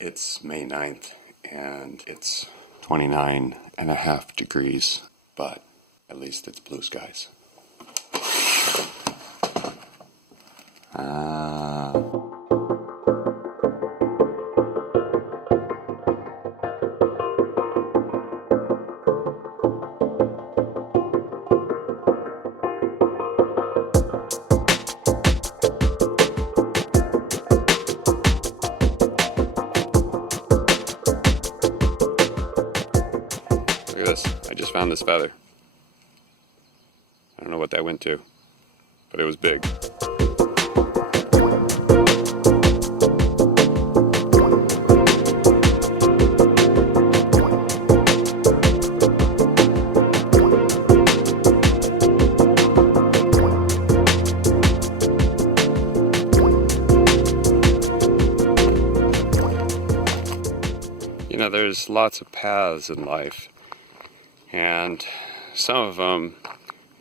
It's May 9th, and it's 29.5 degrees, but at least it's blue skies. Look at this. I just found this feather. I don't know what that went to, but it was big. You know, there's lots of paths in life, and some of them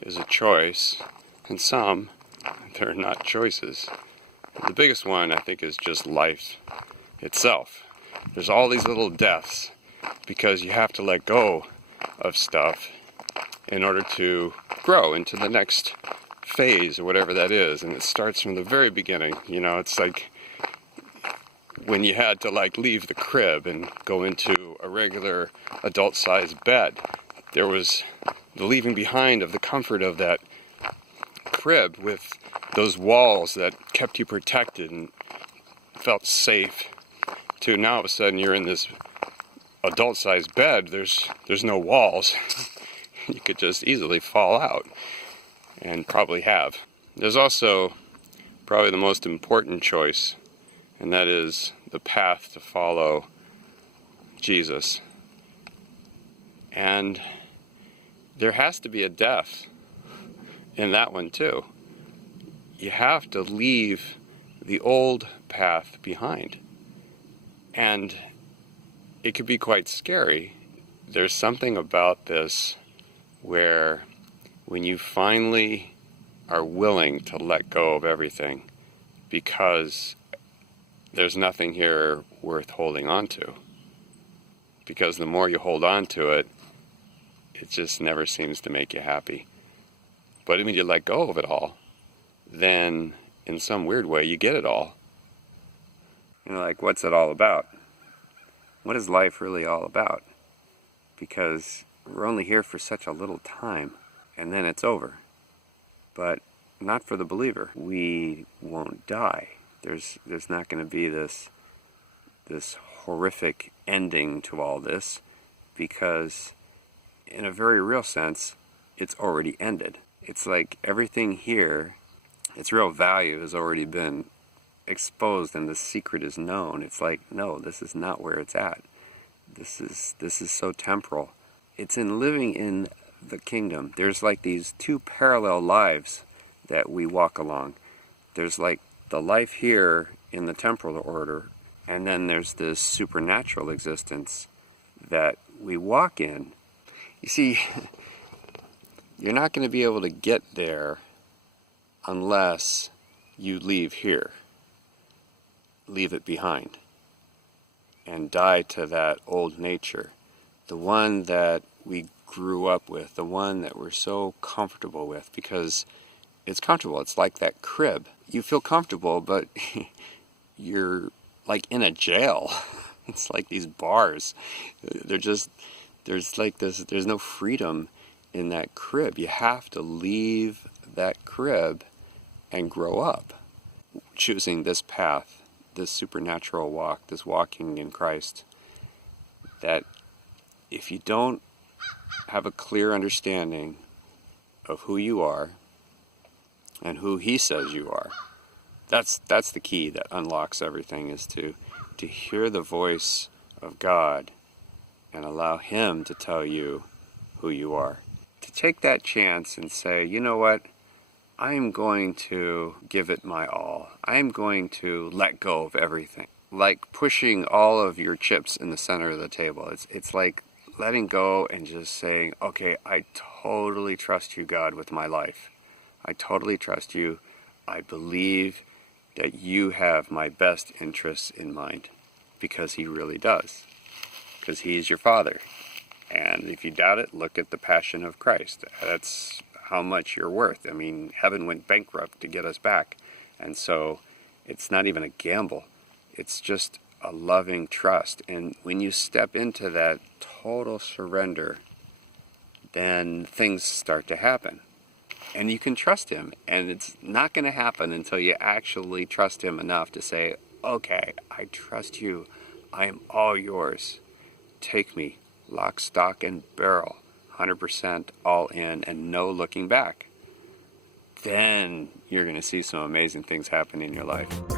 is a choice, and some, they're not choices. The biggest one, I think, is just life itself. There's all these little deaths because you have to let go of stuff in order to grow into the next phase or whatever that is, and it starts from the very beginning. You know, it's like when you had to leave the crib and go into a regular adult-sized bed. There was the leaving behind of the comfort of that crib with those walls that kept you protected and felt safe, to now all of a sudden you're in this adult-sized bed. There's no walls. You could just easily fall out, and probably have. There's also probably the most important choice, and that is the path to follow Jesus. And there has to be a death in that one too. You have to leave the old path behind. And it could be quite scary. There's something about this where when you finally are willing to let go of everything, because there's nothing here worth holding on to. Because the more you hold on to it, it just never seems to make you happy. But when you let go of it all, then in some weird way you get it all. You know, like, what's it all about? What is life really all about? Because we're only here for such a little time, and then it's over. But not for the believer. We won't die. There's not going to be this horrific ending to all this, because in a very real sense, it's already ended. It's like everything here, its real value has already been exposed and the secret is known. It's like, no, this is not where it's at. This is so temporal. It's in living in the kingdom. There's like these two parallel lives that we walk along. There's like the life here in the temporal order, and then there's this supernatural existence that we walk in. You see, you're not going to be able to get there unless you leave here. Leave it behind. And die to that old nature. The one that we grew up with. The one that we're so comfortable with. Because it's comfortable. It's like that crib. You feel comfortable, but you're like in a jail. It's like these bars. There's no freedom in that crib. You have to leave that crib and grow up. Choosing this path, this supernatural walk, this walking in Christ, that if you don't have a clear understanding of who you are and who He says you are, that's the key that unlocks everything, is to hear the voice of God and allow Him to tell you who you are. To take that chance and say, you know what, I'm going to give it my all. I'm going to let go of everything. Like pushing all of your chips in the center of the table. It's like letting go and just saying, okay, I totally trust you, God, with my life. I totally trust you. I believe that you have my best interests in mind. because he really does. Because he's your Father. And if you doubt it, look at the Passion of Christ. That's how much you're worth. I mean, heaven went bankrupt to get us back. And so it's not even a gamble. It's just a loving trust. And when you step into that total surrender, then things start to happen. And you can trust him. And it's not going to happen until you actually trust him enough to say, okay, I trust you. I am all yours. Take me, lock, stock, and barrel, 100% all in and no looking back. Then you're going to see some amazing things happen in your life.